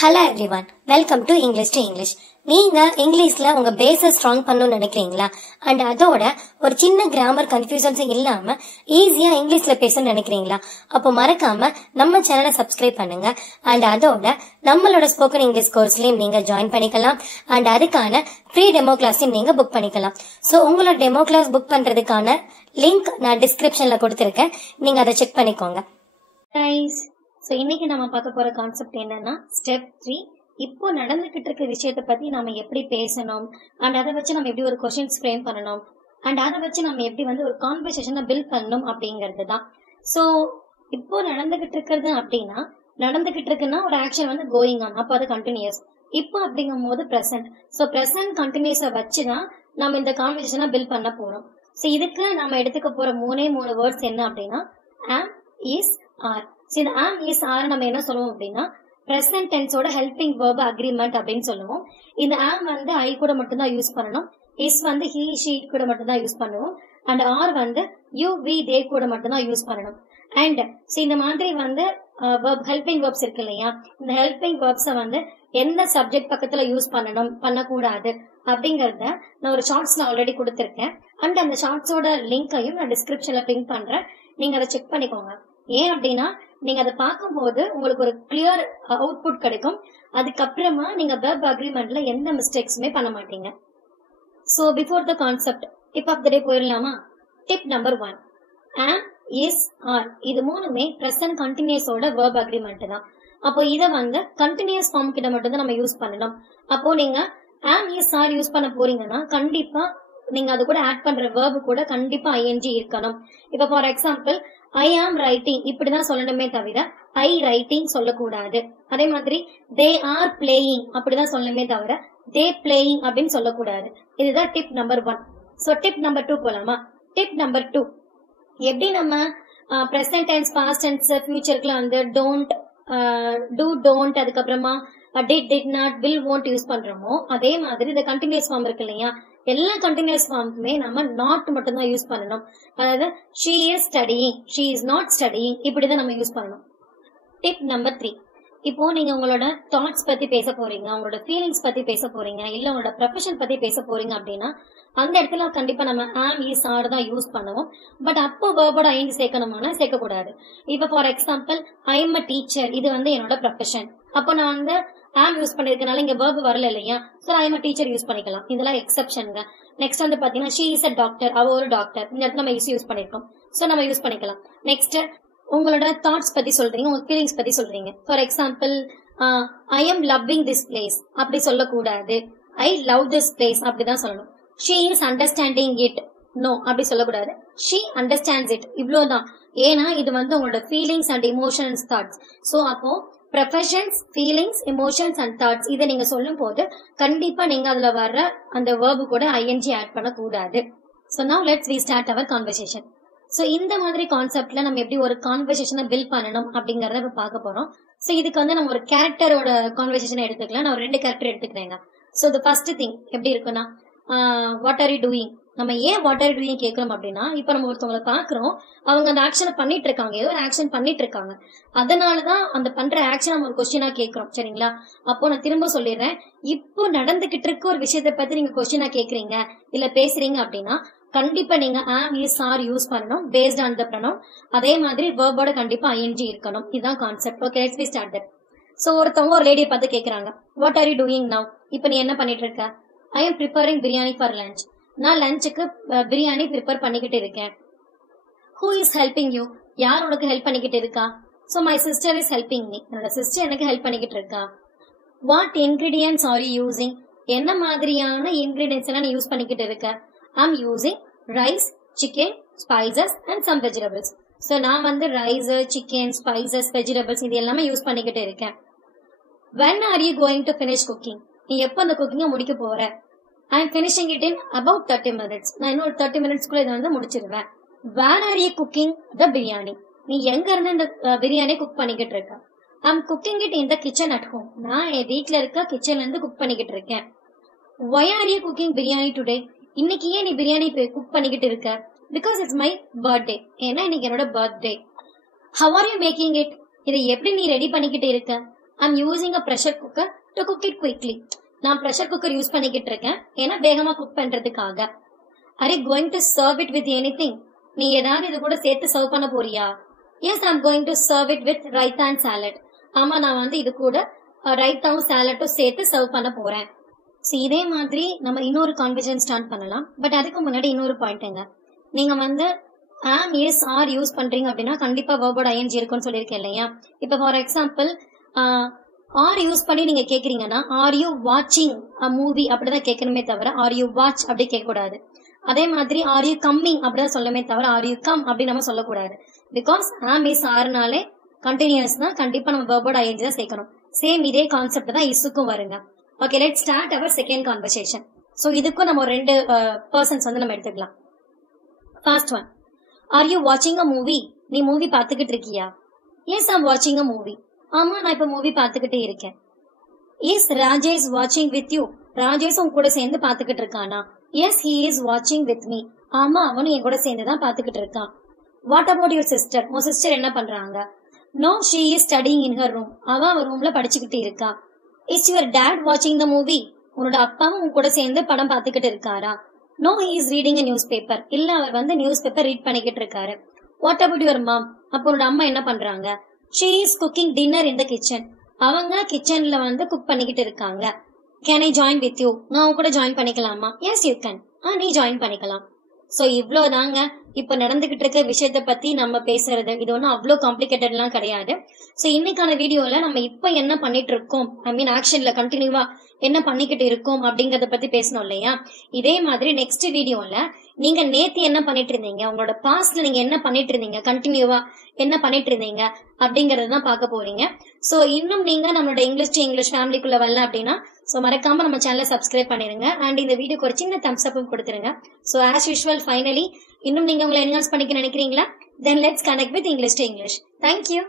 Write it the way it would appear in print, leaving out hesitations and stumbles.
Hello everyone, welcome to English. நீங்க இங்கிலீஷ்ல உங்க பேஸை ஸ்ட்ராங் பண்ணணும்னு நினைக்கிறீங்களா? அண்ட் அதோட ஒரு சின்ன கிராமர் கன்ஃபியூஷன்ஸ் இல்லாம ஈஸியா இங்கிலீஷ்ல பேசணும்னு நினைக்கிறீங்களா? அப்போ மறக்காம நம்ம சேனலை சப்ஸ்கிரைப் பண்ணுங்க. அண்ட் அதோட நம்மளோட ஸ்போக்கன் இங்கிலீஷ் கோர்ஸ்லயும் நீங்க ஜாயின் பண்ணிக்கலாம். அண்ட் அதுக்கான ஃப்ரீ டெமோ கிளாஸையும் நீங்க புக் பண்ணிக்கலாம். ஸோ உங்களோட டெமோ கிளாஸ் புக் பண்றதுக்கான லிங்க் நான் டிஸ்கிரிப்ஷன்ல கொடுத்துருக்கேன். நீங்க அதை செக் பண்ணிக்கோங்க. ஸோ இன்னைக்கு நம்ம பார்க்க போற கான்செப்ட் என்னன்னா ஸ்டெப் 3. இப்போ நடந்துகிட்டு இருக்க விஷயத்தை பத்தி நம்ம எப்படி பேசணும், அண்ட் அதை வச்சு நம்ம எப்படி ஒரு கொஸ்டின்ஸ் ஃப்ரேம் பண்ணணும், அண்ட் அதை வச்சு நம்ம எப்படி ஒரு கான்வர்சேஷனை பில்ட் பண்ணணும் அப்படிங்கிறது தான். ஸோ இப்போ நடந்துகிட்டு இருக்கிறது அப்படின்னா, நடந்துகிட்டு இருக்குன்னா ஒரு ஆக்ஷன் கோயிங் ஆன், அப்போ அது கண்டினியூஸ். இப்போ அப்படிங்கும் போது ப்ரெசென்ட். ஸோ ப்ரெசென்ட் கண்டினியூஸை வச்சுதான் நம்ம இந்த கான்வர்சேஷனை பில்ட் பண்ண போறோம். ஸோ இதுக்கு நம்ம எடுத்துக்க போற மூணு வேர்ட்ஸ் என்ன அப்படின்னா ஆம், இஸ், ஆர். இந்த ஆம், இஸ், ஆர் நம்ம என்ன சொல்லுவோம் அப்படின்னா பிரசன்ட் டென்ஸோட ஹெல்பிங் வெர்ப் அக்ரிமெண்ட் அப்படின்னு சொல்லுவோம். இந்த ஆம் ஐ கூட மட்டும்தான் யூஸ் பண்ணணும். இஸ் ஹி ஷீ கூட மட்டும்தான் யூஸ் பண்ணுவோம். And are you we they கூட மட்டும்தான் யூஸ் பண்ணணும். அண்ட் இந்த மாதிரி ஹெல்பிங் வெர்ப்ஸ் இருக்கு இல்லையா, இந்த ஹெல்பிங் வெர்ப்ஸை எந்த சப்ஜெக்ட் பக்கத்துல யூஸ் பண்ணணும் பண்ணக்கூடாது அப்படிங்கறத நான் ஒரு ஷார்ட்ஸ்ல ஆல்ரெடி கொடுத்துருக்கேன். அண்ட் அந்த ஷார்ட்ஸோட லிங்கையும் நான் டிஸ்கிரிப்ஷன்ல பின் பண்றேன். நீங்க அதை செக் பண்ணிக்கோங்க. ஏன் அப்படின்னா நீங்க அதை பார்க்கும்போது உங்களுக்கு ஒரு கிளியர் அவுட்புட் கிடைக்கும். அதுக்கப்புறமா நீங்க வெர்ப் அக்ரிமெண்ட்ல எந்த மிஸ்டேக்ஸுமே பண்ண மாட்டீங்க. So before the concept tip of the day போயிடலாமா? டிப் நம்பர் 1, ஆம், இஸ், ஆர் இது மூணுமே பிரசன்ட் கண்டினியூஸோட வெர்ப் அக்ரிமெண்ட் தான். அப்போ இதை கண்டினியூஸ் ஃபார்ம் கிட்ட மட்டும் தான் நம்ம யூஸ் பண்ணணும். அப்போ நீங்க ஆம், இஸ், ஆர் யூஸ் பண்ண போறீங்கன்னா கண்டிப்பா நீங்க அது கூட ஆட் பண்ற வேர்பு கூட கண்டிப்பா ஐஎன்ஜி இருக்கணும். இப்ப ஃபார் எக்ஸாம்பிள் ஐ ஆம் ரைட்டிங் இப்படிதான் சொல்லணுமே தவிர ஐ ரைட்டிங் சொல்லக்கூடாது. அதே மாதிரி தே ஆர் பிளேயிங் அப்படிதான் சொல்லணுமே தவிர தே பிளேயிங் அப்படின்னு சொல்லக்கூடாது. இதுதான் tip number 1. So tip number 2 போலாமா? டிப் நம்பர் 2 எப்படி நம்ம பிரசன்ட் டென்ஸ், பாஸ்ட் டென்ஸ், ஃபியூச்சருக்குலாம் டோன்ட், டூ, டோன்ட், அதுக்கப்புறமா did, did not, will, won't use பண்றோமோ அதே மாதிரி இந்த கண்டினியூஸ் ஃபார்ம் இருக்கு இல்லையா, எல்லா கண்டினியூஸ் ஃபார்முக்குமே நம்ம நாட் மட்டும் தான் யூஸ் பண்ணணும். அதாவது she is studying, she is not studying இப்படிதான் நம்ம யூஸ் பண்ணணும். டிப் நம்பர் 3, இப்போ நீங்க உங்களோட தாட்ஸ் பத்தி பேச போறீங்க, உங்களோட ஃபீலிங்ஸ் பத்தி பேச போறீங்க, இல்ல உங்களோட ப்ரொஃபஷன் பத்தி பேச போறீங்க அப்படின்னா அந்த இடத்துல கண்டிப்பா நம்ம ஆம், இஸ், ஆர் தான் யூஸ் பண்ணுவோம். பட் அப்போ வேர்போட ஐந்து சேர்க்கணுமானா சேர்க்கக்கூடாது. இப்ப for example I am a teacher, இது என்னோட ப்ரொஃபஷன். அப்போ நான் ஆம் யூஸ் பண்ணிருக்கனால இங்க வேர்பு வரல இல்லையா, so I am a teacher use பண்ணிக்கலாம். இதெல்லாம் எக்ஸெப்ஷனுங்க. நெக்ஸ்ட் பாத்தீங்கன்னா she is a doctor, அவ ஒரு டாக்டர், இந்த இடத்துல நம்ம யூஸ் பண்ணிருக்கோம், சோ நம்ம யூஸ் பண்ணிக்கலாம். நெக்ஸ்ட் உங்களோட தாட்ஸ் பத்தி சொல்றீங்க, உங்க ஃபீலிங்ஸ் பத்தி சொல்றீங்க. For example I am loving this place அப்படி சொல்லக்கூடாது, ஐ லவ் திஸ் பிளேஸ் அப்படிதான் சொல்லணும். she is understanding it, no அப்படி சொல்லக்கூடாது, she understands it இவ்வளவுதான். ஏன்னா இது உங்களோட feelings and emotions, thoughts. So அப்போ professions, feelings, emotions and thoughts இதை நீங்க சொல்லும் போது கண்டிப்பா நீங்க அதுல வர்ற அந்த வேர்பு கூட ஐஎன்ஜி ஆட் பண்ணக்கூடாது. So now let's we start our conversation. ஸோ இந்த மாதிரி கான்செப்ட்ல நம்ம எப்படி ஒரு கான்வர்சேஷனை பில்ட் பண்ணணும் அப்படிங்கறத இப்ப பார்க்க போறோம். ஸோ இதுக்கு நம்ம ஒரு கேரக்டரோட கான்வர்சேஷனை எடுத்துக்கலாம். நான் ஒரு 2 கேரக்டர் எடுத்துக்கிறேங்க. ஸோ தி ஃபர்ஸ்ட் திங் எப்படி இருக்குன்னா வாட் ஆர் யூ டூயிங். நம்ம ஏன் வாட் ஆர் டூயிங் கேட்கிறோம் அப்படின்னா, இப்ப நம்ம ஒருத்தவங்களை பாக்குறோம், அவங்க அந்த ஆக்ஷனை பண்ணிட்டு இருக்காங்க, ஏதோ ஒரு ஆக்ஷன் பண்ணிட்டு இருக்காங்க, அதனாலதான் அந்த பண்ற ஆக்ஷன் நம்ம ஒரு கொஸ்டினா கேட்கிறோம். சரிங்களா? அப்போ நான் திரும்ப சொல்லிடுறேன், இப்போ நடந்துகிட்டு இருக்க ஒரு விஷயத்தை பத்தி நீங்க கொஸ்டினா கேக்குறீங்க இல்ல பேசுறீங்க அப்படின்னா கண்டிப்பா நீங்க ஆம், இஸ், ஆர் யூஸ் பண்ணணும் பேஸ்ட் ஆன் த ப்ரொனவுன். அதே மாதிரி வேர்போட கண்டிப்பா ஐஎன்ஜி இருக்கணும். இதுதான் concept. Okay, let's we start that. So ஒருத்தவங்க ஒரு லேடியை பார்த்து கேக்குறாங்க, what are you doing now. இப்ப நீ என்ன பண்ணிட்டு இருக்க? I am preparing biryani for lunch, நான் லஞ்சுக்கு பிரியாணி ப்ரிப்பேர் பண்ணிக்கிட்டு இருக்கேன். ஹூ இஸ் ஹெல்பிங் யூ, யார் உனக்கு ஹெல்ப் பண்ணிக்கிட்டு இருக்கா? So my sister is helping me, என்னோட சிஸ்டர் எனக்கு ஹெல்ப் பண்ணிக்கிட்டு இருக்கா. What ingredients are you using, என்ன மாதிரியான இன்கிரீடியன்ஸ் எல்லாம் நீ யூஸ் பண்ணிக்கிட்டு இருக்க? I am using rice, chicken, spices and some vegetables. So நான் ரைஸ், சிக்கன், ஸ்பைசஸ், வெஜிடபிள்ஸ் இது எல்லாமே யூஸ் பண்ணிக்கிட்டு இருக்கேன். when are you going to finish cooking, நீ எப்ப அந்த குக்கிங்க முடிக்க போற? I am finishing it in about 30 minutes, நான் இன்னும் 30 minutes-குள்ள இதை முடிச்சிருவேன். where are you cooking the biryani, நீ எங்க இருந்து இந்த பிரியாணி குக் பண்ணிக்கிட்டு இருக்க? I am cooking it in the kitchen at home, நான் என் வீட்ல இருக்க கிச்சன்ல இருந்து குக் பண்ணிக்கிட்டு இருக்கேன். why are you cooking biryani today, இன்னைக்கு ஏன் நீ பிரியாணி குக் பண்ணிக்கிட்டு இருக்க? because it's my birthday, ஏன்னா இன்னைக்கு என்னோட birthday. how are you making it, இதை எப்படி நீ ரெடி பண்ணிக்கிட்டு இருக்க? I'm using a pressure cooker to cook it quickly. நான் ப்ரெஷர் குக்கர் யூஸ் பண்ணிக்கிட்டு இருக்கேன் ஏன்னா வேகமா குக் பண்றதுக்காக. Are you going to serve it with anything? நீ ஏதாவது இது கூட சேர்த்து சர்வ் பண்ண போறியா? Yes, I'm going to serve it with raita and salad. ஆமா, நான் வந்து இது கூட ரைத்தாவும் சாலட்டும் சேர்த்து சர்வ் பண்ண போறேன். ஸோ இதே மாதிரி நம்ம இன்னொரு கான்வர்சேஷன் ஸ்டார்ட் பண்ணலாம். பட் அதுக்கு முன்னாடி இன்னொரு பாயிண்ட்டுங்க, நீங்க வந்து ஆம், எஸ், ஆர் யூஸ் பண்றீங்க அப்படின்னா கண்டிப்பா வேர்போட ஐஎன்ஜி இருக்குன்னு சொல்லியிருக்கேன் இல்லையா? இப்போ ஃபார் எக்ஸாம்பிள் ஆர் யூஸ் பண்ணி நீங்க கேக்குறீங்கன்னா ஆர் யூ வாட்சிங் அ மூவி அப்படிதான் கேட்கணுமே தவிர ஆர் யூ வாட்ச் அப்படி கேட்கக்கூடாது. அதே மாதிரி ஆர் யூ கம்மிங் அப்படிதான் சொல்லமே தவிர ஆர் யூ கம் அப்படி நம்ம சொல்லக்கூடாது. பிகாஸ் ஆம் இஸ் ஆறுனாலே கண்டினியூஸ் தான், கண்டிப்பா நம்ம வேர்போட ஐஎன்ஜி தான் சேர்க்கணும். சேம் இதே கான்செப்ட் தான் இஸ்ஸுக்கும் வருங்க. Okay, let start our second conversation. So இதுக்கும் நம்ம ரெண்டு பர்சன்ஸ் வந்து நம்ம எடுத்துக்கலாம். ஃபர்ஸ்ட் ஒன், ஆர் யூ வாட்சிங் அ மூவி? நீ மூவி பார்த்துக்கிட்டு இருக்கியா? எஸ், ஐம் வாட்சிங் அ மூவி. ஆமா, நான் இப்ப மூவி பார்த்துக்கிட்டே இருக்கேன். இஸ் ராஜேஷ் வாட்சிங் வித் யூ? ராஜேஷ் உன் கூட சேர்ந்து பார்த்துக்கிட்டு இருக்கானா? எஸ், ஹி இஸ் வாட்சிங் வித் மீ. ஆமா, அவனும் என் கூட சேர்ந்து தான் பார்த்துக்கிட்டு இருக்கான். What about your sister? உன் சிஸ்டர் என்ன பண்றாங்க? No, she is studying in her room. அவ ரூம்ல படிச்சுக்கிட்டு இருக்கா. இஸ் யுவர் டேட் வாட்சிங் த மூவி? உன்னோட அப்பாவும் உன் கூட சேர்ந்து படம் பார்த்துக்கிட்டு இருக்காரா? No, he is reading newspaper. இல்ல, அவர் வந்து நியூஸ் பேப்பர் ரீட் பண்ணிக்கிட்டு இருக்காரு. What about your mom? அப்போ உன்னோட அம்மா என்ன பண்றாங்க? She is cooking dinner in the kitchen. அவங்க கிச்சன்ல வந்து குக் பண்ணிக்கிட்டு இருக்காங்க. Can I join with you? நான் கூட ஜாயின் பண்ணிக்கலாமா? Yes, you can. நீ ஜாயின் பண்ணிக்கலாம். சோ இவ்வளவுதாங்க இப்ப நடந்துகிட்டு இருக்க விஷயத்த பத்தி நம்ம பேசுறது. இது ஒன்னும் அவ்வளவு காம்ப்ளிகேட்டட்லாம் கிடையாது. சோ இன்னைக்கான வீடியோல நம்ம இப்ப என்ன பண்ணிட்டு இருக்கோம், ஐ மீன் ஆக்ஷன்ல கண்டினியூவா என்ன பண்ணிக்கிட்டு இருக்கோம் அப்படிங்கறத பத்தி பேசணும் இல்லையா? இதே மாதிரி நெக்ஸ்ட் வீடியோல நீங்க நேத்து என்ன பண்ணிட்டு இருந்தீங்க, உங்களோட பாஸ்ட்ல நீங்க என்ன பண்ணிட்டு இருந்தீங்க, கண்டினியூவா என்ன பண்ணிட்டு இருந்தீங்க அப்படிங்கறதான் பார்க்க போறீங்க. சோ இன்னும் நீங்க நம்மளோட இங்கிலீஷ் ஃபேமிலிக்குள்ள வரல அப்படின்னா சோ மறக்காம நம்ம சேனலை சப்ஸ்கிரைப் பண்ணிருங்க. அண்ட் இந்த வீடியோக்கு ஒரு சின்ன தம்ஸ் அப் கொடுத்துருங்க. சோ ஆஸ் யூஷுவல் ஃபைனலி இன்னும் நீங்க உங்களை என்ஹான்ஸ் பண்ணிக்க நினைக்கிறீங்களா? Then let's connect with English to English. Thank you.